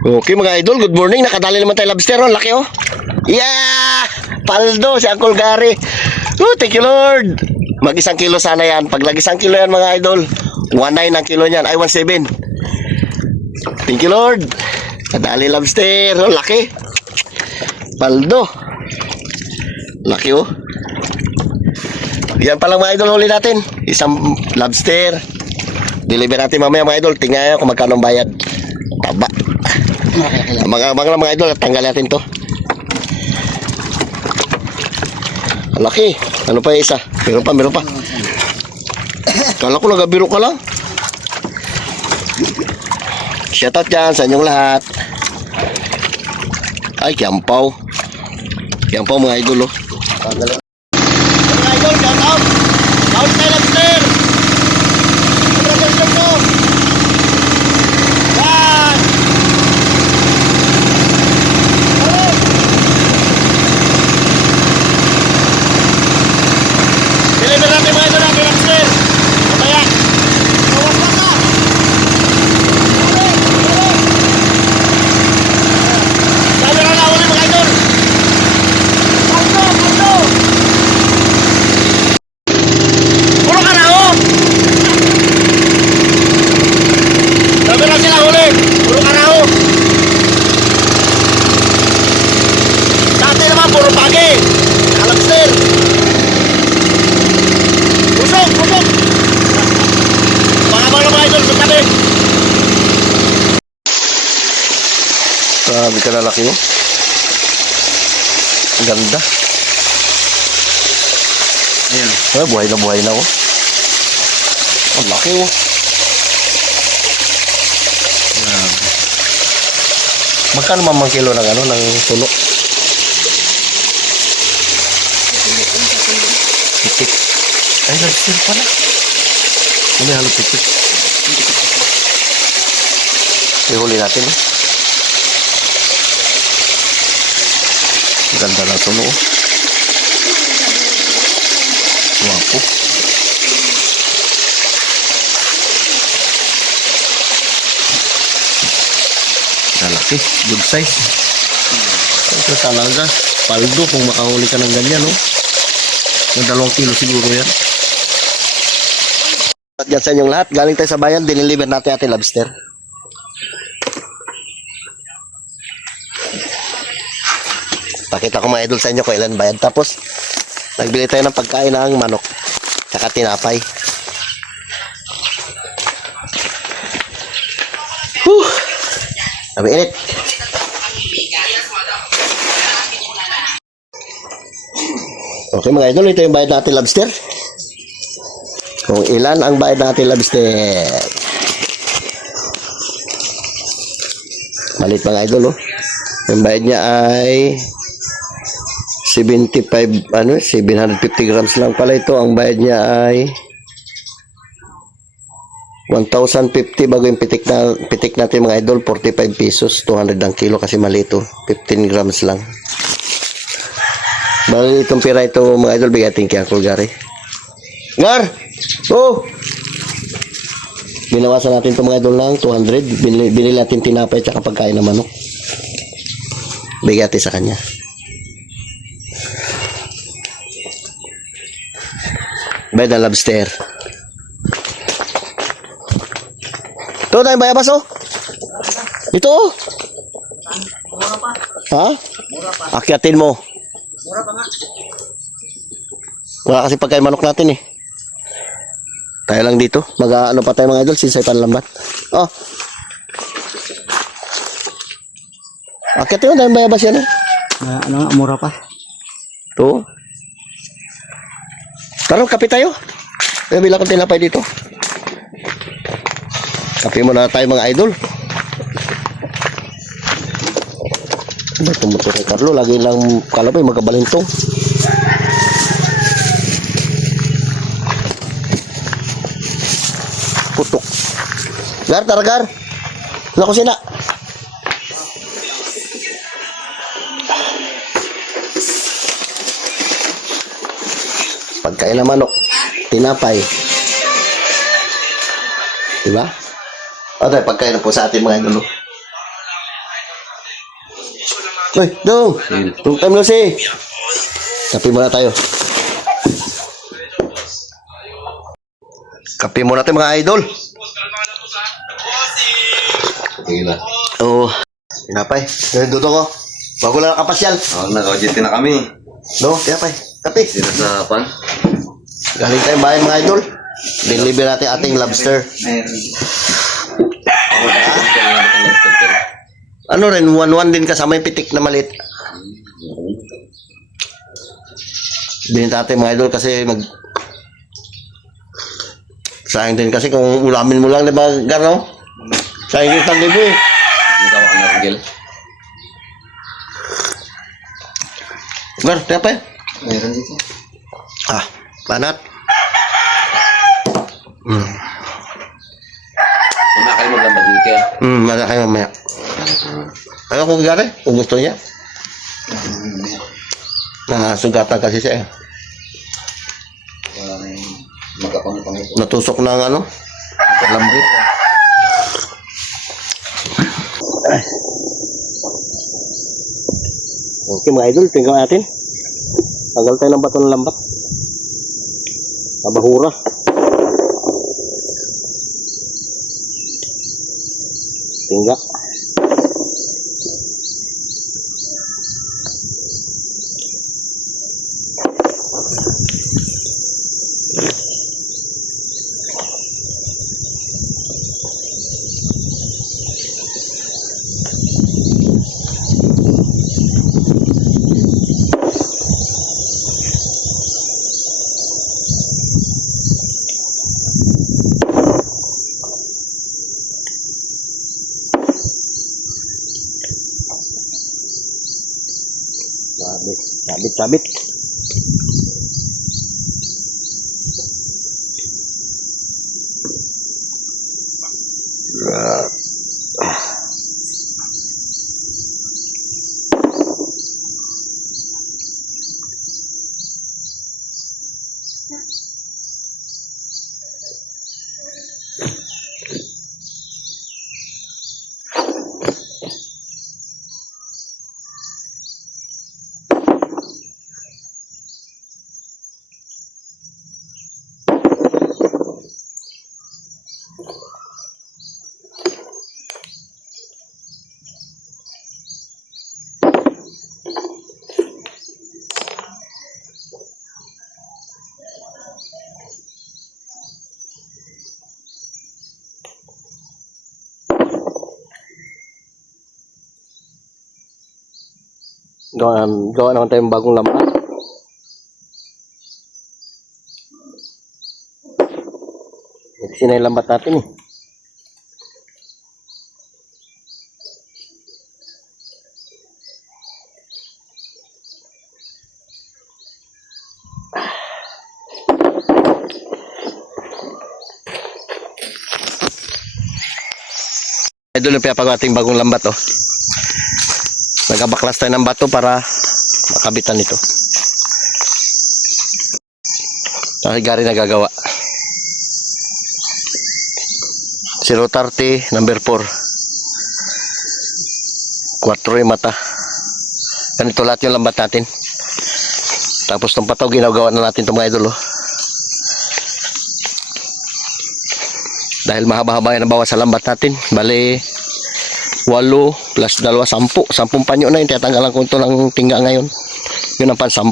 Okay mga idol, good morning. Nakadali naman tayo lobster, oh. Laki, oh. Yeah! Paldo, si Uncle Gary. Oh, thank you Lord. Mag 1 kilo sana yan. Pag lagi 1 kilo yan mga idol, 1.9 ang kilo niyan. Ay, 1.7. Thank you Lord. Nadali lobster, oh. Laki. Paldo. Laki, oh. Yan pa lang mga idol, huli natin. Isang lobster. Deliver natin mamaya mga idol. Tingnan kung magkano ang bayad. Taba. Mga idol, tanggal natin to. Laki. Ano pa yung isa? Meron pa. Kala ko nagabiro ka lang. Shoutout dyan sa inyong lahat. Ay, kiyampaw. Kiyampaw mga idol, oh. Mga idol, shoutout. Shoutout tayo lobster. Lobster ko. Yan. Deliver natin mga idol natin lobster. Mamaya. Bawas lang ka. Sabi na lang ulit mga idol. Paldo. Puro ka na, oh. Sabi na sila ulit. Puro ka na, oh. Dati naman puro pagi. Lobster. Pusok. Mga idol sa tabi. Sabi ka na laki, oh. Ganda. Ayan. Ay, buhay na, oh. Ang laki, oh. Magkano mamang kilo ng ano, ng tulo? Pitik. Ay, lobster pala. Hindi halong pitik. Ihuli natin, eh. Ganda na ito, no? Wapo. Malaki, good size. Ito talaga, paldo kung makahuli ka ng ganyan, no? Ng 2 kilo siguro yan. At yan sa inyong lahat, galing tayo sa bayan, diniliver natin ating lobster. Pakita ko mga idol sa inyo kung ilan bayad. Tapos, nagbili tayo ng pagkain ng manok. Tsaka tinapay. Sabi init. Okay mga idol, ito yung bayad natin lobster. Kung ilan ang bayad natin lobster. Malit mga idol, oh. Yung bayad niya ay 750 grams lang pala ito. Ang bayad niya ay 1,050 bago yung pitik natin mga idol, 45 pesos, 200 ang kilo kasi mali ito, 15 grams lang. Bali itong pira ito mga idol, bigating kay Uncle Gary. Ngar! Oh! Binawasan natin ito mga idol ng 200, binili natin tinapay at pagkain ng manok. Bigati sa kanya. Bayad na lobster. Ito na yung bayabas, oh. Ito, oh. Mura pa. Ha? Mura pa. Akyatin mo. Mura pa nga. Wala kasi pagkain manok natin, eh. Tayo lang dito. Mag-ano pa tayo mga idol, sinsay panlambat. Oh. Akyatin mo na yung bayabas yan, eh. Ano nga, mura pa. Ito. Tara, kape tayo. May bilang kong tinapay dito. Kape muna tayo mga idol. Ito motor ni Carlo. Lagi lang kalabay magkabalintong. Putok. Gar, taragar. Wala ko sina. Pagkain ng manok, tinapay. Diba? O tayo, pagkain na po sa ating mga idol. Uy, Dong! Long time no see. Kape muna tayo. Kape muna tayo mga idol. Sige na. Oo. Tinapay. Duto ko. Bago lang nakapasyal. Naka-OJT na kami. No, tinapay. Kape. Dito sa pan. Galing tayong bahay mga idol. Deliver natin ating lobster. Ano rin, 1-1 din kasama yung pitik na malit. Din natin mga idol kasi sayang din kasi kung ulamin mo lang, di ba, Garno? Sayang yung 1,000 eh. Nagawa ang Argel. Gar, tinapay. Meron dito. Panat. Kumakal mo lang bagay ka. Malaki mamaya. Ano kung gari? Kung gusto niya. Sugatan kasi siya eh. Magkapang-pang ito. Natusok ng ano? Lambrit. Okay mga idol, tingnan natin. Tagal tayo ng bato ng lambat. Kabahura. Tingga. Sabit. Gawa naman tayong bagong lambat. Kasi na yung lambat natin eh. Idol yung pinapagawa ating bagong lambat oh. Nagabaklas tayo ng bato para makabitan ito. Kasi gari nagagawa. 030 number 4. 4 yung mata. Ganito lahat yung lambat natin. Tapos itong pataw ginagawa na natin itong mga idol. Oh. Dahil mahaba-haba yan ang bawas sa lambat natin. Bali 8 plus 2, 10. 10 panyo na yung tinatanggalan ko ito ng tingga ngayon. Yun ang pan 10.